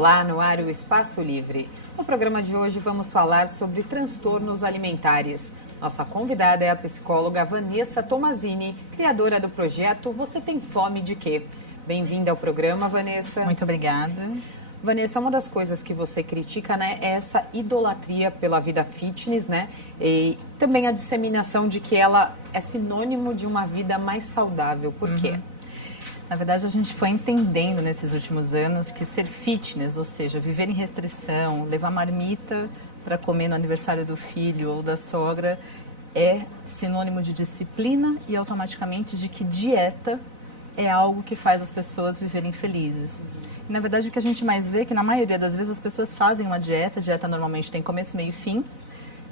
Olá, no ar o Espaço Livre. No programa de hoje vamos falar sobre transtornos alimentares. Nossa convidada é a psicóloga Vanessa Tomazini, criadora do projeto Você Tem Fome de Quê? Bem-vinda ao programa, Vanessa. Muito obrigada. Vanessa, uma das coisas que você critica, né, é essa idolatria pela vida fitness, né? E também a disseminação de que ela é sinônimo de uma vida mais saudável. Por quê? Na verdade, a gente foi entendendo nesses últimos anos que ser fitness, ou seja, viver em restrição, levar marmita para comer no aniversário do filho ou da sogra, é sinônimo de disciplina e automaticamente de que dieta é algo que faz as pessoas viverem felizes. E, na verdade, o que a gente mais vê é que, na maioria das vezes, as pessoas fazem uma dieta. A dieta normalmente tem começo, meio e fim.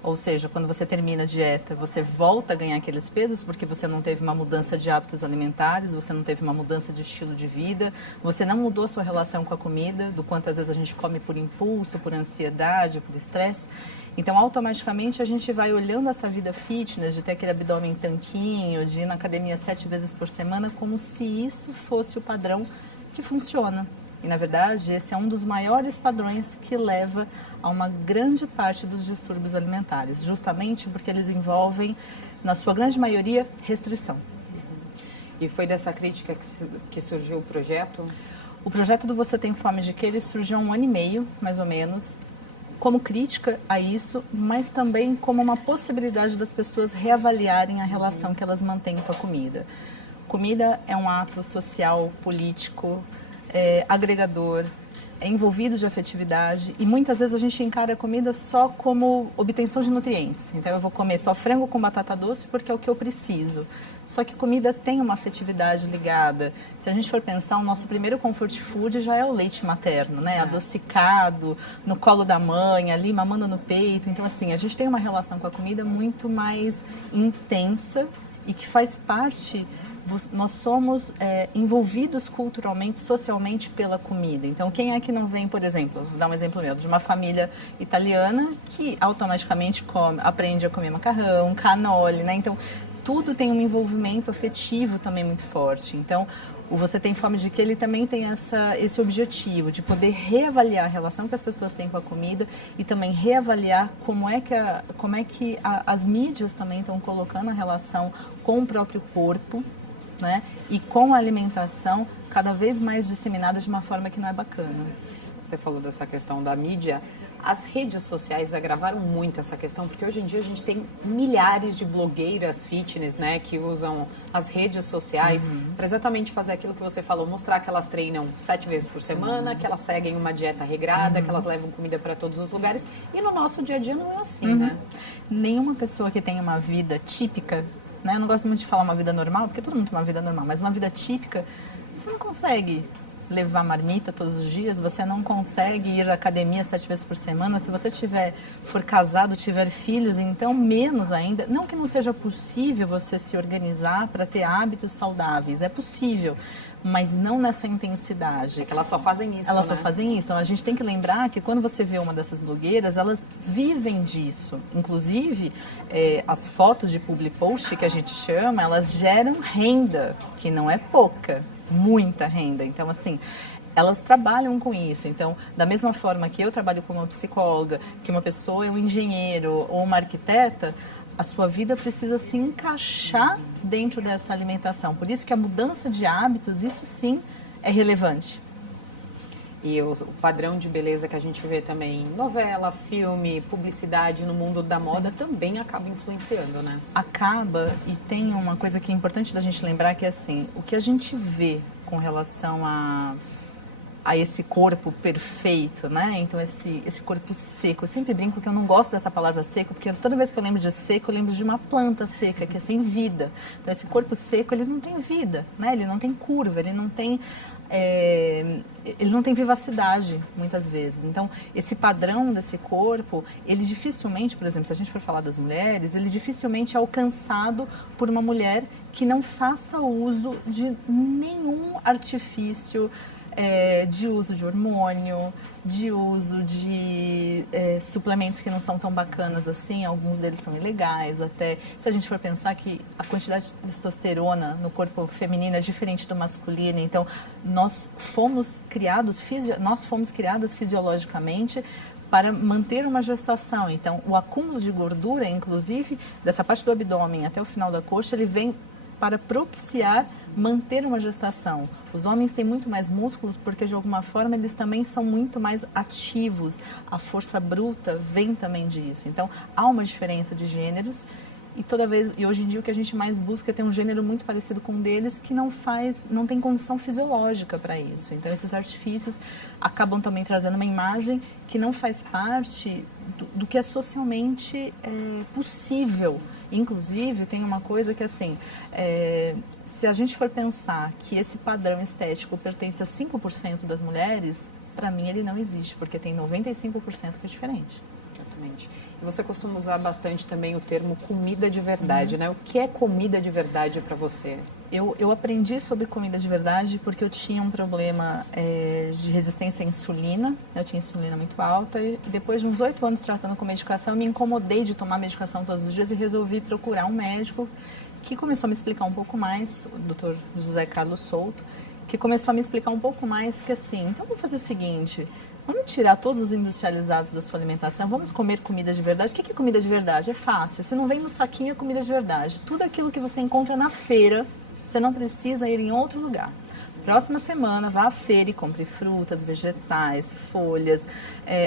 Ou seja, quando você termina a dieta, você volta a ganhar aqueles pesos porque você não teve uma mudança de hábitos alimentares, você não teve uma mudança de estilo de vida, você não mudou a sua relação com a comida, do quanto às vezes a gente come por impulso, por ansiedade, por estresse. Então, automaticamente, a gente vai olhando essa vida fitness, de ter aquele abdômen tanquinho, de ir na academia 7 vezes por semana, como se isso fosse o padrão que funciona. E, na verdade, esse é um dos maiores padrões que leva a uma grande parte dos distúrbios alimentares, justamente porque eles envolvem, na sua grande maioria, restrição. E foi dessa crítica que surgiu o projeto? O projeto do Você Tem Fome de Quê? Ele surgiu há 1 ano e meio, mais ou menos, como crítica a isso, mas também como uma possibilidade das pessoas reavaliarem a relação que elas mantêm com a comida. Comida é um ato social, político, agregador, é envolvido de afetividade e muitas vezes a gente encara a comida só como obtenção de nutrientes. Então eu vou comer só frango com batata doce porque é o que eu preciso. Só que comida tem uma afetividade ligada. Se a gente for pensar, o nosso primeiro comfort food já é o leite materno, né? Adocicado, no colo da mãe, ali mamando no peito. Então assim, a gente tem uma relação com a comida muito mais intensa e que faz parte. Nós somos envolvidos culturalmente, socialmente pela comida. Então, quem é que não vem, por exemplo, vou dar um exemplo meu, de uma família italiana que automaticamente aprende a comer macarrão, cannoli, né? Então, tudo tem um envolvimento afetivo também muito forte. Então, o Você Tem Fome de Quê? Ele também tem esse objetivo de poder reavaliar a relação que as pessoas têm com a comida e também reavaliar como é que as mídias também estão colocando a relação com o próprio corpo, né? E com a alimentação cada vez mais disseminada de uma forma que não é bacana. Você falou dessa questão da mídia. As redes sociais agravaram muito essa questão, porque hoje em dia a gente tem milhares de blogueiras fitness, né, que usam as redes sociais para exatamente fazer aquilo que você falou, mostrar que elas treinam 7 vezes por semana, que elas seguem uma dieta regrada, que elas levam comida para todos os lugares. E no nosso dia a dia não é assim, né? Nenhuma pessoa que tem uma vida típica, né? Eu não gosto muito de falar uma vida normal, porque todo mundo tem uma vida normal, mas uma vida típica, você não consegue levar marmita todos os dias, você não consegue ir à academia 7 vezes por semana, se você for casado, tiver filhos, então menos ainda. Não que não seja possível você se organizar para ter hábitos saudáveis, é possível, mas não nessa intensidade. É que elas só fazem isso, Elas né? só fazem isso. Então, a gente tem que lembrar que quando você vê uma dessas blogueiras, elas vivem disso. Inclusive, as fotos de public post, que a gente chama, elas geram renda, que não é pouca, muita renda. Então, assim, elas trabalham com isso. Então, da mesma forma que eu trabalho como psicóloga, que uma pessoa é um engenheiro ou uma arquiteta, a sua vida precisa se encaixar dentro dessa alimentação. Por isso que a mudança de hábitos, isso sim é relevante. E o padrão de beleza que a gente vê também em novela, filme, publicidade no mundo da moda também acaba influenciando, né? Acaba, e tem uma coisa que é importante da gente lembrar, que é assim, o que a gente vê com relação a esse corpo perfeito, né? Então, esse corpo seco. Eu sempre brinco que eu não gosto dessa palavra seco, porque toda vez que eu lembro de seco, eu lembro de uma planta seca, que é sem vida. Então, esse corpo seco, ele não tem vida, né? Ele não tem curva, ele não tem vivacidade, muitas vezes. Então, esse padrão desse corpo, ele dificilmente, por exemplo, se a gente for falar das mulheres, ele dificilmente é alcançado por uma mulher que não faça uso de nenhum artifício de uso de hormônio, de uso de suplementos que não são tão bacanas assim, alguns deles são ilegais, até se a gente for pensar que a quantidade de testosterona no corpo feminino é diferente do masculino, então nós fomos criadas fisiologicamente para manter uma gestação. Então, o acúmulo de gordura, inclusive, dessa parte do abdômen até o final da coxa, ele vem para propiciar manter uma gestação. Os homens têm muito mais músculos porque, de alguma forma, eles também são muito mais ativos. A força bruta vem também disso. Então, há uma diferença de gêneros e hoje em dia o que a gente mais busca é ter um gênero muito parecido com um deles que não tem condição fisiológica para isso. Então, esses artifícios acabam também trazendo uma imagem que não faz parte do que é socialmente possível. Inclusive, tem uma coisa que, assim, se a gente for pensar que esse padrão estético pertence a 5% das mulheres, para mim ele não existe, porque tem 95% que é diferente. Exatamente. E você costuma usar bastante também o termo comida de verdade, né? O que é comida de verdade para você? Eu aprendi sobre comida de verdade porque eu tinha um problema de resistência à insulina. Eu tinha insulina muito alta e depois de uns 8 anos tratando com medicação, eu me incomodei de tomar medicação todos os dias e resolvi procurar um médico que começou a me explicar um pouco mais, o Dr. José Carlos Souto, que começou a me explicar um pouco mais que assim, então vamos fazer o seguinte, vamos tirar todos os industrializados da sua alimentação, vamos comer comida de verdade. O que é comida de verdade? É fácil, se não vem no saquinho é comida de verdade. Tudo aquilo que você encontra na feira, você não precisa ir em outro lugar. Próxima semana, vá à feira e compre frutas, vegetais, folhas,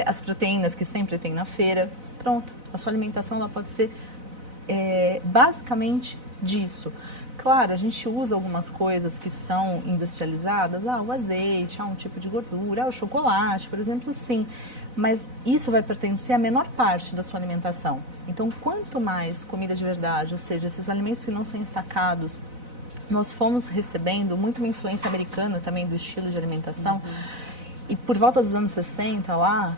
as proteínas que sempre tem na feira. Pronto, a sua alimentação ela pode ser basicamente disso. Claro, a gente usa algumas coisas que são industrializadas, o azeite, um tipo de gordura, o chocolate, por exemplo, sim. Mas isso vai pertencer à menor parte da sua alimentação. Então, quanto mais comida de verdade, ou seja, esses alimentos que não são ensacados, nós fomos recebendo muito uma influência americana também do estilo de alimentação. E por volta dos anos 60 lá,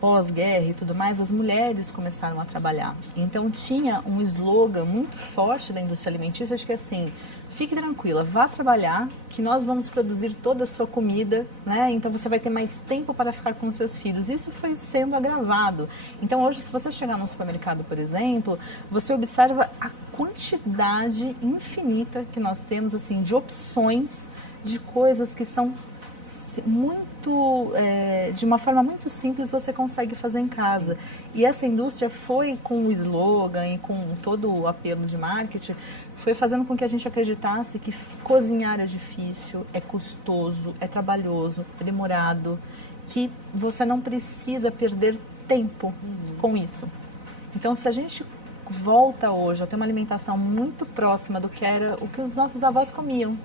pós-guerra e tudo mais, as mulheres começaram a trabalhar. Então tinha um slogan muito forte da indústria alimentícia de que assim, fique tranquila, vá trabalhar, que nós vamos produzir toda a sua comida, né? Então você vai ter mais tempo para ficar com os seus filhos. Isso foi sendo agravado. Então hoje, se você chegar no supermercado, por exemplo, você observa a quantidade infinita que nós temos assim de opções de coisas que são de uma forma muito simples você consegue fazer em casa. E essa indústria foi com o slogan e com todo o apelo de marketing, foi fazendo com que a gente acreditasse que cozinhar é difícil, é custoso, é trabalhoso, é demorado, que você não precisa perder tempo com isso. Então, se a gente volta hoje a ter uma alimentação muito próxima do que era o que os nossos avós comiam,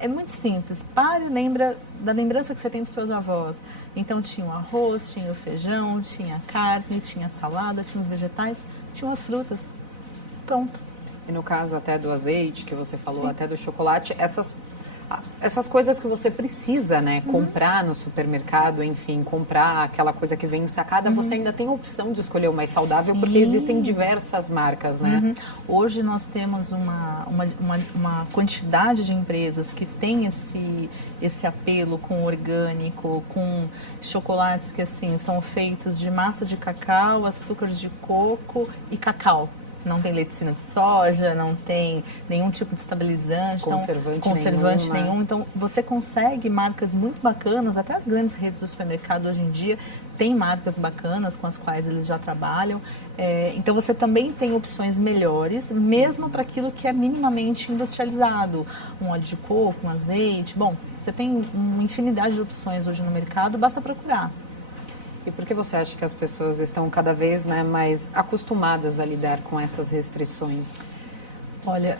é muito simples. Pare e lembra da lembrança que você tem dos seus avós. Então tinha o arroz, tinha o feijão, tinha a carne, tinha a salada, tinha os vegetais, tinha as frutas. Pronto. E no caso até do azeite, que você falou, até do chocolate, essas coisas que você precisa, né, comprar no supermercado, enfim, comprar aquela coisa que vem ensacada, você ainda tem a opção de escolher o mais saudável, porque existem diversas marcas, né? Hoje nós temos uma quantidade de empresas que tem esse apelo com orgânico, com chocolates que, assim, são feitos de massa de cacau, açúcares de coco e cacau. Não tem leticina de soja, não tem nenhum tipo de estabilizante, conservante nenhum. Então, você consegue marcas muito bacanas, até as grandes redes do supermercado hoje em dia têm marcas bacanas com as quais eles já trabalham. Então, você também tem opções melhores, mesmo para aquilo que é minimamente industrializado. Um óleo de coco, um azeite. Bom, você tem uma infinidade de opções hoje no mercado, basta procurar. E por que você acha que as pessoas estão cada vez, né, mais acostumadas a lidar com essas restrições? Olha,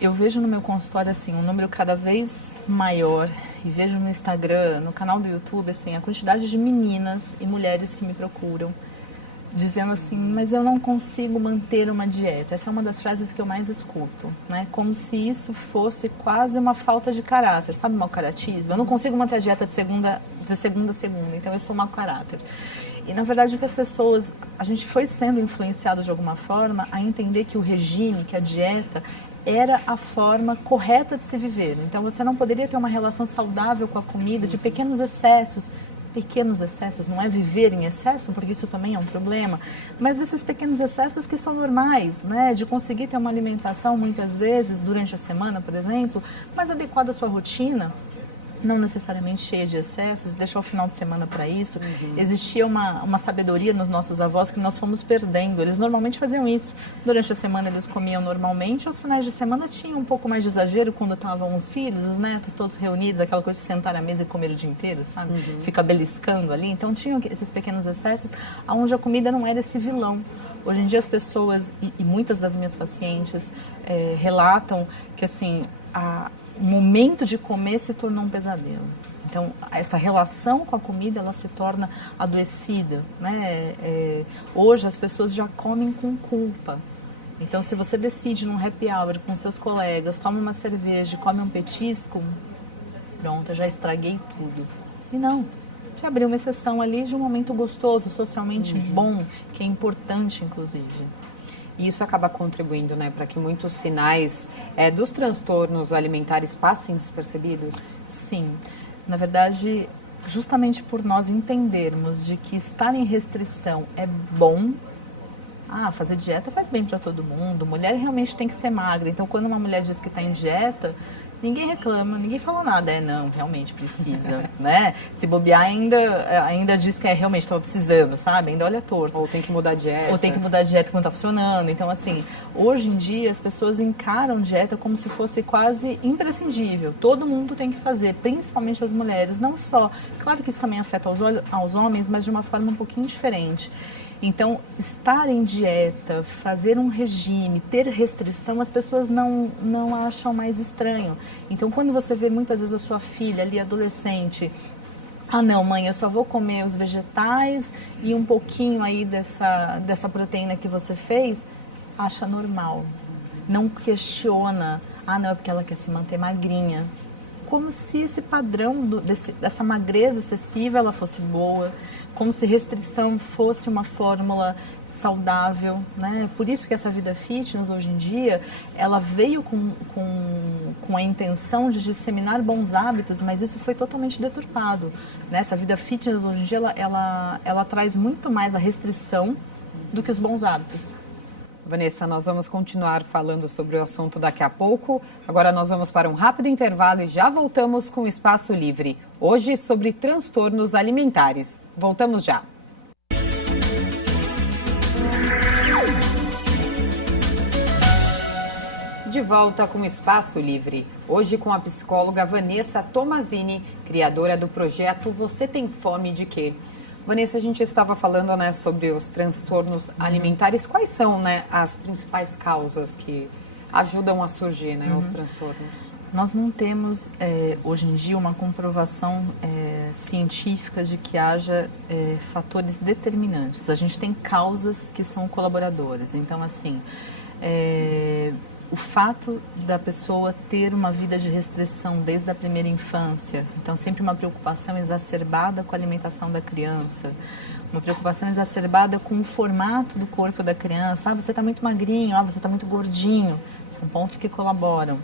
eu vejo no meu consultório assim, um número cada vez maior, e vejo no Instagram, no canal do YouTube, assim, a quantidade de meninas e mulheres que me procuram, dizendo assim, mas eu não consigo manter uma dieta. Essa é uma das frases que eu mais escuto, né? Como se isso fosse quase uma falta de caráter, sabe, mau caratismo? Eu não consigo manter a dieta de segunda a segunda, então eu sou mau caráter. E, na verdade, que as pessoas, a gente foi sendo influenciado de alguma forma a entender que o regime, que a dieta, era a forma correta de se viver. Então, você não poderia ter uma relação saudável com a comida, de pequenos excessos. Pequenos excessos, não é viver em excesso, porque isso também é um problema, mas desses pequenos excessos que são normais, né? De conseguir ter uma alimentação, muitas vezes, durante a semana, por exemplo, mais adequada à sua rotina, não necessariamente cheia de excessos, deixar o final de semana para isso. Existia uma sabedoria nos nossos avós que nós fomos perdendo. Eles normalmente faziam isso. Durante a semana eles comiam normalmente, aos finais de semana tinha um pouco mais de exagero quando estavam os filhos, os netos todos reunidos, aquela coisa de sentar à mesa e comer o dia inteiro, sabe? Fica beliscando ali. Então tinham esses pequenos excessos, onde a comida não era esse vilão. Hoje em dia as pessoas, e muitas das minhas pacientes relatam que assim, o momento de comer se tornou um pesadelo. Então, essa relação com a comida, ela se torna adoecida, né? Hoje, as pessoas já comem com culpa. Então, se você decide num happy hour com seus colegas, toma uma cerveja e come um petisco, pronto, eu já estraguei tudo. E não, você abriu uma exceção ali de um momento gostoso, socialmente bom, que é importante, inclusive. E isso acaba contribuindo, né, para que muitos sinais dos transtornos alimentares passem despercebidos? Sim. Na verdade, justamente por nós entendermos de que estar em restrição é bom, fazer dieta faz bem para todo mundo, mulher realmente tem que ser magra. Então, quando uma mulher diz que está em dieta, ninguém reclama, ninguém fala nada. Não, realmente precisa, né? Se bobear, ainda diz que realmente estava precisando, sabe? Ainda olha torto. Ou tem que mudar a dieta. Ou tem que mudar a dieta que não está funcionando. Então, assim, hoje em dia as pessoas encaram dieta como se fosse quase imprescindível. Todo mundo tem que fazer, principalmente as mulheres. Não só, claro que isso também afeta aos homens, mas de uma forma um pouquinho diferente. Então, estar em dieta, fazer um regime, ter restrição, as pessoas não acham mais estranho. Então, quando você vê muitas vezes a sua filha ali, adolescente, não, mãe, eu só vou comer os vegetais e um pouquinho aí dessa proteína que você fez, acha normal. Não questiona, não, é porque ela quer se manter magrinha. Como se esse padrão dessa magreza excessiva ela fosse boa, como se restrição fosse uma fórmula saudável, né? Por isso que essa vida fitness hoje em dia, ela veio com a intenção de disseminar bons hábitos, mas isso foi totalmente deturpado, né? Essa vida fitness hoje em dia, ela traz muito mais a restrição do que os bons hábitos. Vanessa, nós vamos continuar falando sobre o assunto daqui a pouco. Agora nós vamos para um rápido intervalo e já voltamos com o Espaço Livre. Hoje sobre transtornos alimentares. Voltamos já. De volta com o Espaço Livre. Hoje com a psicóloga Vanessa Tomazini, criadora do projeto Você Tem Fome de Quê? Vanessa, a gente estava falando, né, sobre os transtornos alimentares. Quais são, né, as principais causas que ajudam a surgir, né, os transtornos? Nós não temos, hoje em dia, uma comprovação científica de que haja fatores determinantes. A gente tem causas que são colaboradoras. Então, assim, o fato da pessoa ter uma vida de restrição desde a primeira infância, então sempre uma preocupação exacerbada com a alimentação da criança, uma preocupação exacerbada com o formato do corpo da criança, você está muito magrinho, você está muito gordinho, são pontos que colaboram.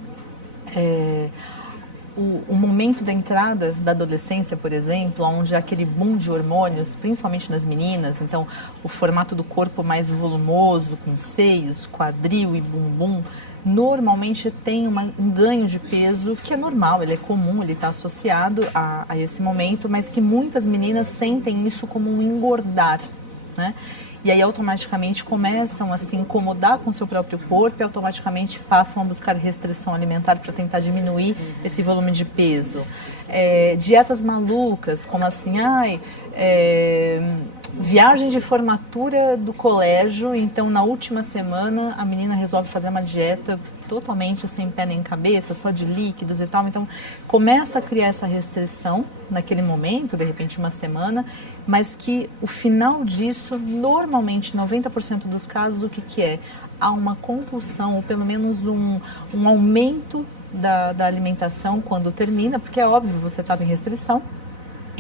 O momento da entrada da adolescência, por exemplo, onde há aquele boom de hormônios, principalmente nas meninas, então o formato do corpo mais volumoso, com seios, quadril e bumbum, normalmente tem um ganho de peso que é normal, ele é comum, ele está associado a esse momento, mas que muitas meninas sentem isso como um engordar, né? E aí automaticamente começam a se incomodar com o seu próprio corpo e automaticamente passam a buscar restrição alimentar para tentar diminuir esse volume de peso. Dietas malucas, como assim, viagem de formatura do colégio, então na última semana a menina resolve fazer uma dieta totalmente sem pé nem cabeça, só de líquidos e tal, então começa a criar essa restrição naquele momento, de repente uma semana, mas que o final disso, normalmente 90% dos casos, o que é? Há uma compulsão, ou pelo menos um aumento da alimentação quando termina, porque é óbvio, você estava em restrição,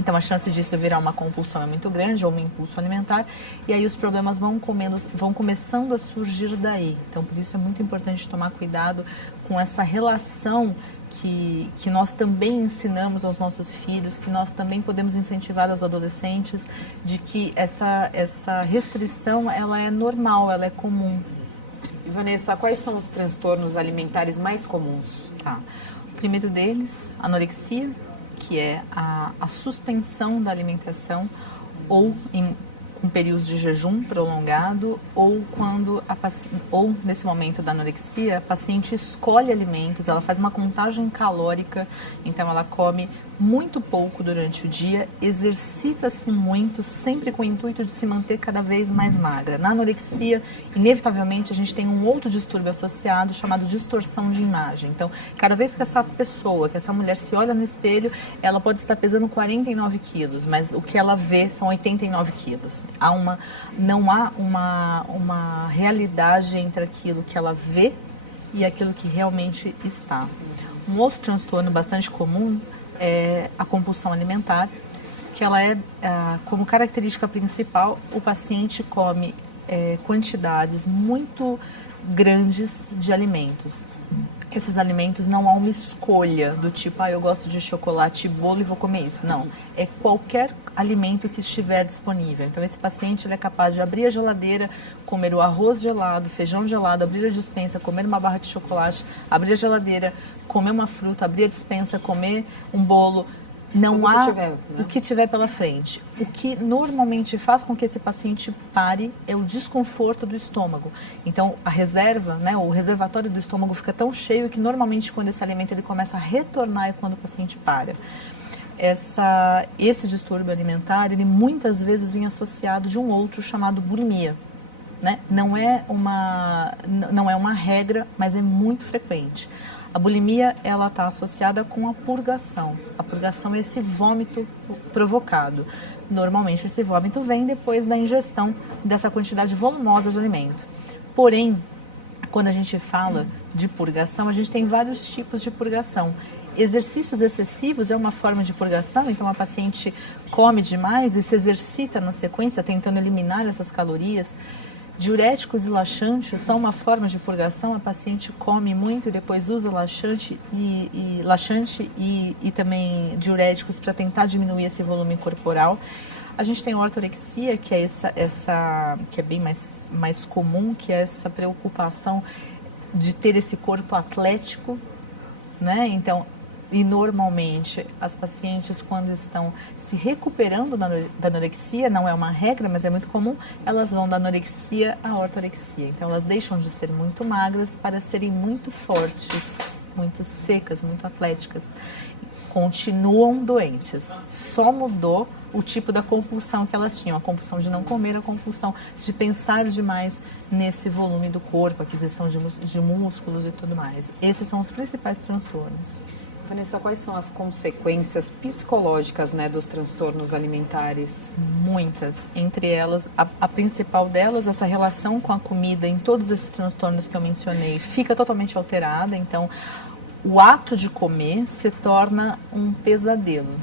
Então, a chance disso virar uma compulsão é muito grande, ou um impulso alimentar, e aí os problemas vão começando a surgir daí. Então, por isso é muito importante tomar cuidado com essa relação que nós também ensinamos aos nossos filhos, que nós também podemos incentivar aos adolescentes, de que essa restrição, ela é normal, ela é comum. E, Vanessa, quais são os transtornos alimentares mais comuns? Tá. O primeiro deles, anorexia, que é a suspensão da alimentação, ou com períodos de jejum prolongado, ou ou nesse momento da anorexia, a paciente escolhe alimentos, ela faz uma contagem calórica, então ela come muito pouco durante o dia, exercita-se muito, sempre com o intuito de se manter cada vez mais magra. Na anorexia, inevitavelmente, a gente tem um outro distúrbio associado chamado distorção de imagem. Então, cada vez que essa pessoa, que essa mulher se olha no espelho, ela pode estar pesando 49 quilos, mas o que ela vê são 89 quilos. Não há uma realidade entre aquilo que ela vê e aquilo que realmente está. Um outro transtorno bastante comum é a compulsão alimentar, que ela como característica principal, o paciente come quantidades muito grandes de alimentos. Esses alimentos não há uma escolha do tipo, eu gosto de chocolate e bolo e vou comer isso. Não, é qualquer alimento que estiver disponível. Então, esse paciente ele é capaz de abrir a geladeira, comer o arroz gelado, feijão gelado, abrir a despensa, comer uma barra de chocolate, abrir a geladeira, comer uma fruta, abrir a despensa, comer um bolo. Não há o que tiver pela frente. O que normalmente faz com que esse paciente pare é o desconforto do estômago. Então, a reserva, o reservatório do estômago fica tão cheio que normalmente quando esse alimento ele começa a retornar é quando o paciente para. Esse distúrbio alimentar, ele muitas vezes vem associado de um outro chamado bulimia. Não é uma regra, mas é muito frequente. A bulimia, ela está associada com a purgação. A purgação é esse vômito provocado. Normalmente, esse vômito vem depois da ingestão dessa quantidade volumosa de alimento. Porém, quando a gente fala de purgação, a gente tem vários tipos de purgação. Exercícios excessivos é uma forma de purgação, então a paciente come demais e se exercita na sequência, tentando eliminar essas calorias. Diuréticos e laxantes são uma forma de purgação, a paciente come muito e depois usa laxante e também diuréticos para tentar diminuir esse volume corporal. A gente tem a ortorexia, que é que é bem mais comum, que é essa preocupação de ter esse corpo atlético, Então, e normalmente as pacientes, quando estão se recuperando da anorexia, não é uma regra, mas é muito comum, elas vão da anorexia à ortorexia. Então elas deixam de ser muito magras para serem muito fortes, muito secas, muito atléticas. Continuam doentes. Só mudou o tipo da compulsão que elas tinham. A compulsão de não comer, a compulsão de pensar demais nesse volume do corpo, aquisição de músculos e tudo mais. Esses são os principais transtornos. Vanessa, quais são as consequências psicológicas dos transtornos alimentares? Muitas. Entre elas, a principal delas, essa relação com a comida em todos esses transtornos que eu mencionei, fica totalmente alterada. Então, o ato de comer se torna um pesadelo.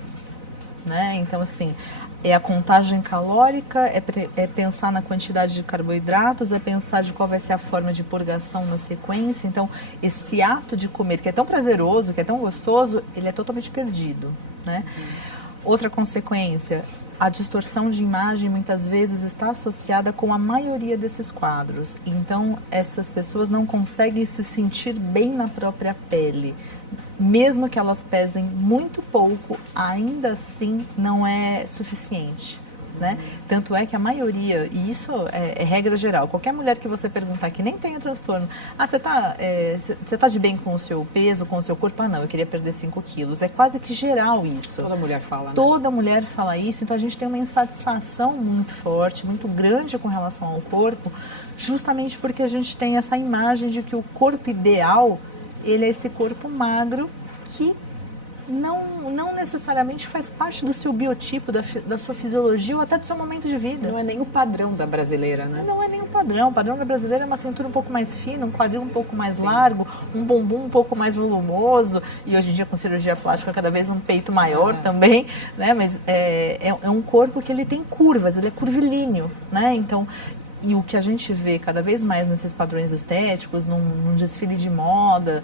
Então, assim, é a contagem calórica, é pensar na quantidade de carboidratos, é pensar de qual vai ser a forma de purgação na sequência. Então, esse ato de comer, que é tão prazeroso, que é tão gostoso, ele é totalmente perdido, Outra consequência, a distorção de imagem muitas vezes está associada com a maioria desses quadros. Então, essas pessoas não conseguem se sentir bem na própria pele. Mesmo que elas pesem muito pouco, ainda assim não é suficiente. Tanto é que a maioria, e isso é regra geral, qualquer mulher que você perguntar que nem tenha transtorno, você tá de bem com o seu peso, com o seu corpo? Não, eu queria perder 5 quilos. É quase que geral isso. Toda mulher fala, Toda mulher fala isso, então a gente tem uma insatisfação muito forte, muito grande com relação ao corpo, justamente porque a gente tem essa imagem de que o corpo ideal, ele é esse corpo magro que não necessariamente faz parte do seu biotipo, da sua fisiologia ou até do seu momento de vida. Não é nem o padrão da brasileira, né? Não é nem o padrão. O padrão da brasileira é uma cintura um pouco mais fina, um quadril um pouco mais largo, um bumbum um pouco mais volumoso, e hoje em dia com cirurgia plástica cada vez um peito maior também, né? Mas é um corpo que ele tem curvas, ele é curvilíneo, né? Então, e o que a gente vê cada vez mais nesses padrões estéticos, num desfile de moda,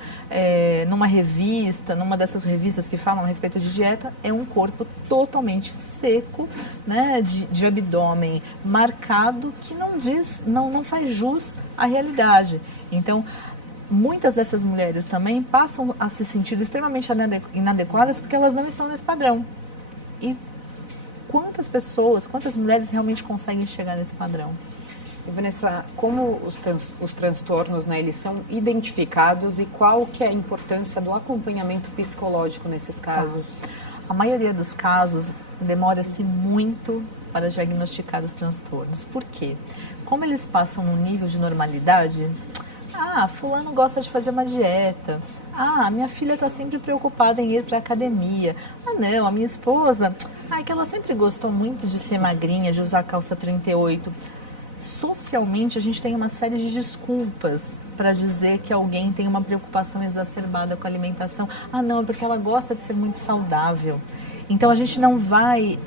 numa revista, numa dessas revistas que falam a respeito de dieta, é um corpo totalmente seco, né, de abdômen marcado, que não faz jus à realidade. Então, muitas dessas mulheres também passam a se sentir extremamente inadequadas porque elas não estão nesse padrão. E quantas mulheres realmente conseguem chegar nesse padrão? E Vanessa, como os transtornos, né, eles são identificados e qual que é a importância do acompanhamento psicológico nesses casos? A maioria dos casos demora-se muito para diagnosticar os transtornos. Por quê? Como eles passam num nível de normalidade, fulano gosta de fazer uma dieta. Minha filha está sempre preocupada em ir para a academia. Não, a minha esposa, que ela sempre gostou muito de ser magrinha, de usar calça 38. Socialmente, a gente tem uma série de desculpas para dizer que alguém tem uma preocupação exacerbada com a alimentação. Não, é porque ela gosta de ser muito saudável. Então, a gente não vai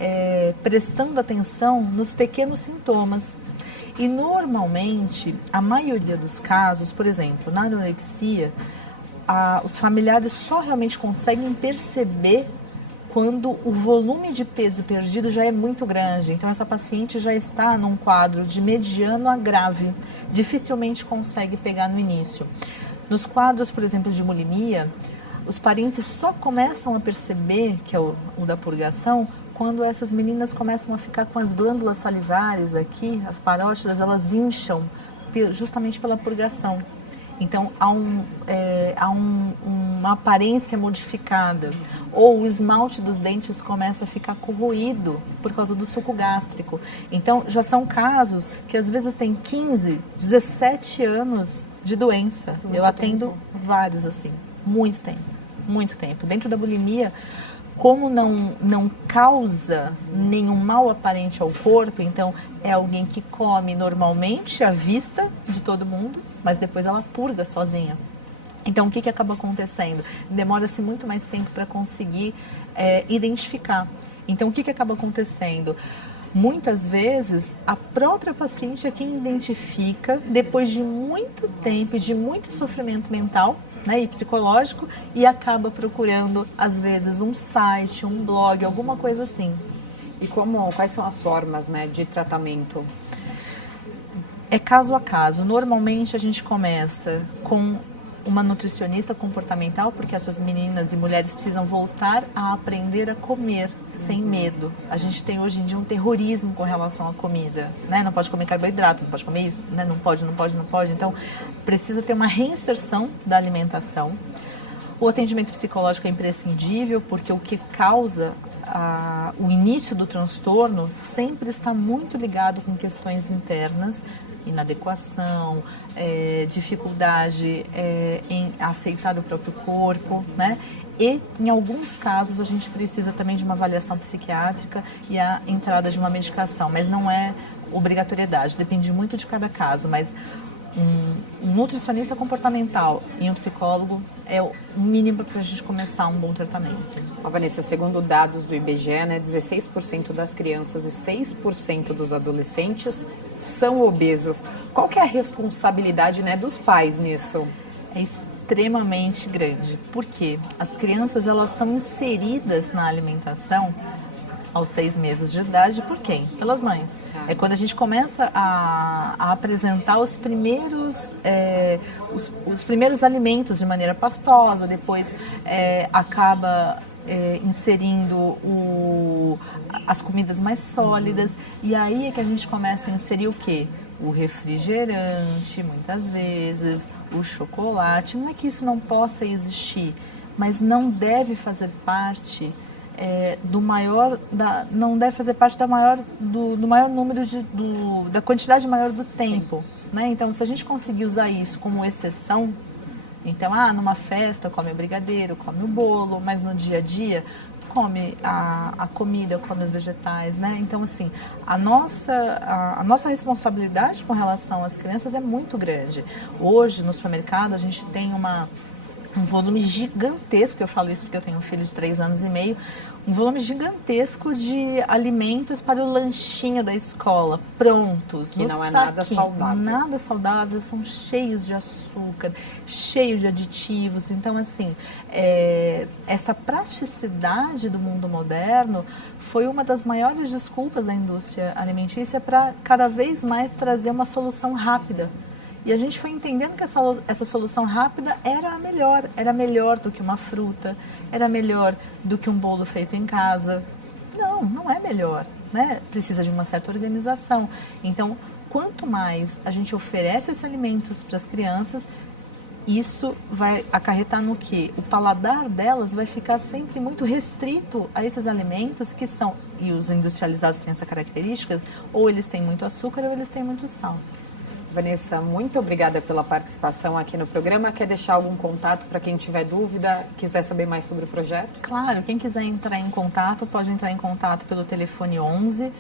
prestando atenção nos pequenos sintomas. E, normalmente, a maioria dos casos, por exemplo, na anorexia, os familiares só realmente conseguem perceber quando o volume de peso perdido já é muito grande. Então, essa paciente já está num quadro de mediano a grave, dificilmente consegue pegar no início. Nos quadros, por exemplo, de bulimia, os parentes só começam a perceber, que é o da purgação, quando essas meninas começam a ficar com as glândulas salivares aqui, as parótidas, elas incham justamente pela purgação. Então, há uma aparência modificada. Ou o esmalte dos dentes começa a ficar corroído por causa do suco gástrico. Então, já são casos que às vezes têm 15, 17 anos de doença. Eu atendo vários assim, muito tempo. Dentro da bulimia, como não causa nenhum mal aparente ao corpo, então é alguém que come normalmente à vista de todo mundo, mas depois ela purga sozinha. Então, o que acaba acontecendo? Demora-se muito mais tempo para conseguir identificar. Então, o que acaba acontecendo? Muitas vezes, a própria paciente é quem identifica, depois de muito tempo e de muito sofrimento mental, né, e psicológico, e acaba procurando, às vezes, um site, um blog, alguma coisa assim. E quais são as formas, né, de tratamento? É caso a caso. Normalmente, a gente começa com uma nutricionista comportamental, porque essas meninas e mulheres precisam voltar a aprender a comer sem medo. A gente tem hoje em dia um terrorismo com relação à comida, né? Não pode comer carboidrato, não pode comer isso, né? Não pode. Então, precisa ter uma reinserção da alimentação. O atendimento psicológico é imprescindível, porque o que causa o início do transtorno sempre está muito ligado com questões internas, inadequação, dificuldade em aceitar o próprio corpo, né? E, em alguns casos, a gente precisa também de uma avaliação psiquiátrica e a entrada de uma medicação, mas não é obrigatoriedade, depende muito de cada caso, mas um nutricionista comportamental e um psicólogo é o mínimo para a gente começar um bom tratamento. Vanessa, segundo dados do IBGE, né, 16% das crianças e 6% dos adolescentes são obesos. Qual que é a responsabilidade, né, dos pais nisso? É extremamente grande, porque as crianças elas são inseridas na alimentação aos 6 meses de idade, por quem? Pelas mães. É quando a gente começa a apresentar os primeiros alimentos de maneira pastosa, depois acaba inserindo as comidas mais sólidas, e aí é que a gente começa a inserir o quê? O refrigerante, muitas vezes, o chocolate. Não é que isso não possa existir, mas não deve fazer parte não deve fazer parte do maior número da quantidade maior do tempo, né? Então, se a gente conseguir usar isso como exceção Então, numa festa come o brigadeiro, come o bolo, mas no dia a dia come a comida, come os vegetais, né? Então, assim, a nossa responsabilidade com relação às crianças é muito grande. Hoje, no supermercado, a gente tem um volume gigantesco, eu falo isso porque eu tenho um filho de 3 anos e meio, um volume gigantesco de alimentos para o lanchinho da escola, prontos, que não é nada saudável. Nada saudável, são cheios de açúcar, cheios de aditivos. Então, assim, essa praticidade do mundo moderno foi uma das maiores desculpas da indústria alimentícia para cada vez mais trazer uma solução rápida. E a gente foi entendendo que essa solução rápida era melhor do que uma fruta, era melhor do que um bolo feito em casa. Não é melhor, né? Precisa de uma certa organização. Então, quanto mais a gente oferece esses alimentos para as crianças, isso vai acarretar no quê? O paladar delas vai ficar sempre muito restrito a esses alimentos que são, e os industrializados têm essa característica, ou eles têm muito açúcar ou eles têm muito sal. Vanessa, muito obrigada pela participação aqui no programa. Quer deixar algum contato para quem tiver dúvida, quiser saber mais sobre o projeto? Claro, quem quiser entrar em contato, pode entrar em contato pelo telefone 11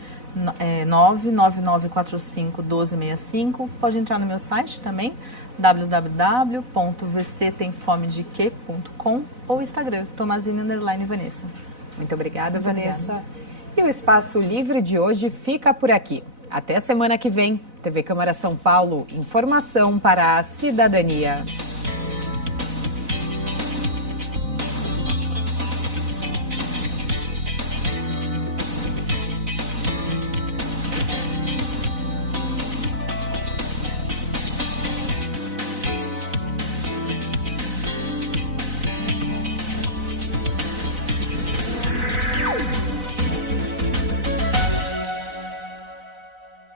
99945 1265. Pode entrar no meu site também, www.vctemfomedeque.com, ou Instagram, Tomazini_Vanessa. Muito obrigada, Vanessa. E o Espaço Livre de hoje fica por aqui. Até a semana que vem. TV Câmara São Paulo, informação para a cidadania.